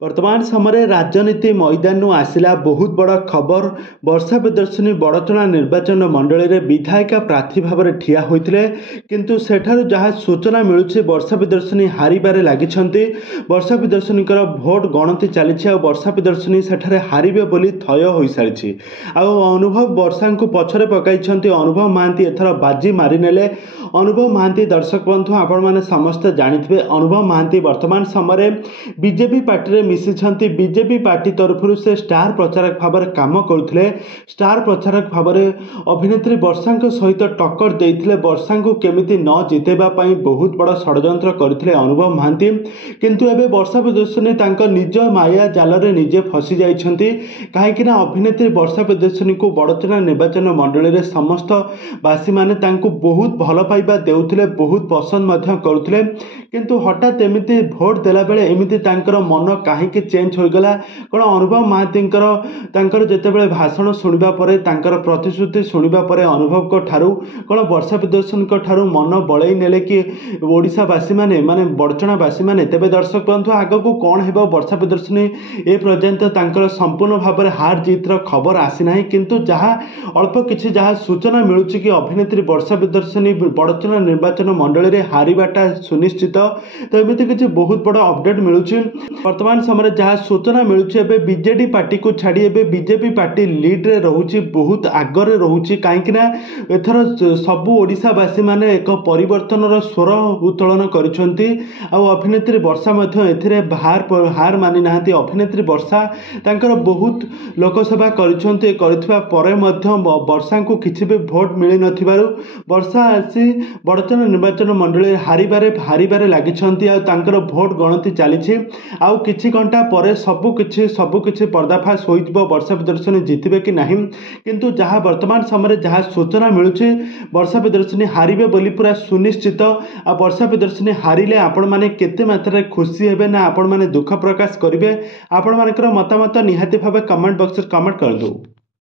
वर्तमान समय राजनीति मैदान आसला बहुत बड़ खबर। वर्षा प्रियदर्शिनी बड़चना निर्वाचन मंडल में विधायिका प्रार्थी भाव में ठिया होते किंतु सेठारु जहाँ सूचना मिलूँ वर्षा प्रियदर्शिनी हारिबारे लागिछंती। वर्षा प्रियदर्शिनी भोट गणति चली वर्षा प्रियदर्शिनी सेठारे हारिबे बोली थय हो सारी। अनुभव वर्षा को पछरे पकाई अनुभव महांती एथर बाजी मारिनेले। अनुभव महांती दर्शक बंधु आपण मैंने समस्ते जानिथिबे अनुभव महांती वर्तमान समय बीजेपी पार्टी मिशिछंती। बीजेपी पार्टी तरफ से स्टार प्रचारक भाव में काम करुले। स्टार प्रचारक भाव में अभिनेत्री वर्षा सहित टक्कर देते वर्षा को केमिति न जितेबा पई बहुत बड़ षड्यंत्र करथिले अनुभव महांती। किंतु एबे वर्षा प्रियदर्शिनी तांको निज माया जाल रे निजे फसी जाइछंती। काहेकि ना अभिनेत्री वर्षा प्रियदर्शिनी को बड़चना निर्वाचन मंडल रे समस्त बासी माने तांको बहुत भल पाइबा देउथिले, बहुत पसंद मध्य करुथिले। किंतु हठात एमिति भोट देला बेले एमिति तांकर मन काहेकि चेंज हो गला कौन अनुभव महांती जितेबाला भाषण शुणा पर प्रतिश्रुति शुणा पर अनुभव को ठारू कौन वर्षा प्रियदर्शिनी ठारू मन बड़े नेले कि ओडिशावासी माने माने बड़चनावासी माने। तेबे दर्शक बंधु आग को कौन है वर्षा प्रियदर्शिनी ए पर्यंत संपूर्ण भाव में हार जीतर खबर आसीना। किंतु जहाँ अल्प किसी जहाँ सूचना मिलूँ कि अभिनेत्री वर्षा प्रियदर्शिनी बड़चना निर्वाचन मंडल में हारिबाटा सुनिश्चित। तो एमती किसी बहुत बड़ अपडेट मिलूँ। वर्तमान समय जहाँ सूचना मिलूँ बीजेडी पार्टी को छाड़ी एबे बीजेपी पार्टी लीड रे रोचे, बहुत आगरे रोचे। कहीं एथर सबू ओडिशावासी माने एक परिवर्तन स्वर उत्तोलन करिसेंती। अभिनेत्री वर्षा एथिरे हार मानि नाहंती। अभिनेत्री वर्षा तांकर बहुत लोकसेवा करिसेंती। करिथबा परे मध्य वर्षा को किसी भी भोट मिली नथिबारु वर्षा आसी बड़चना निर्वाचन मंडल हारिबारे लागिछंती। तांकर भोट गणति चली आउ किछि घंटा पर सबकिछि पर्दाफाश हो वर्षा प्रियदर्शिनी जितबे कि नहीं। किंतु जहाँ वर्तमान समय जहाँ सूचना मिलूँ वर्षा प्रियदर्शिनी हारिबे बोली पूरा सुनिश्चित। आ वर्षा प्रियदर्शिनी हारिले आपण माने केते मात्रा खुशी हेबे ना आपण माने दुख प्रकाश करिवे। आपण मानकर मतामत निहाती भाव कमेंट बॉक्स में कमेंट कर दो।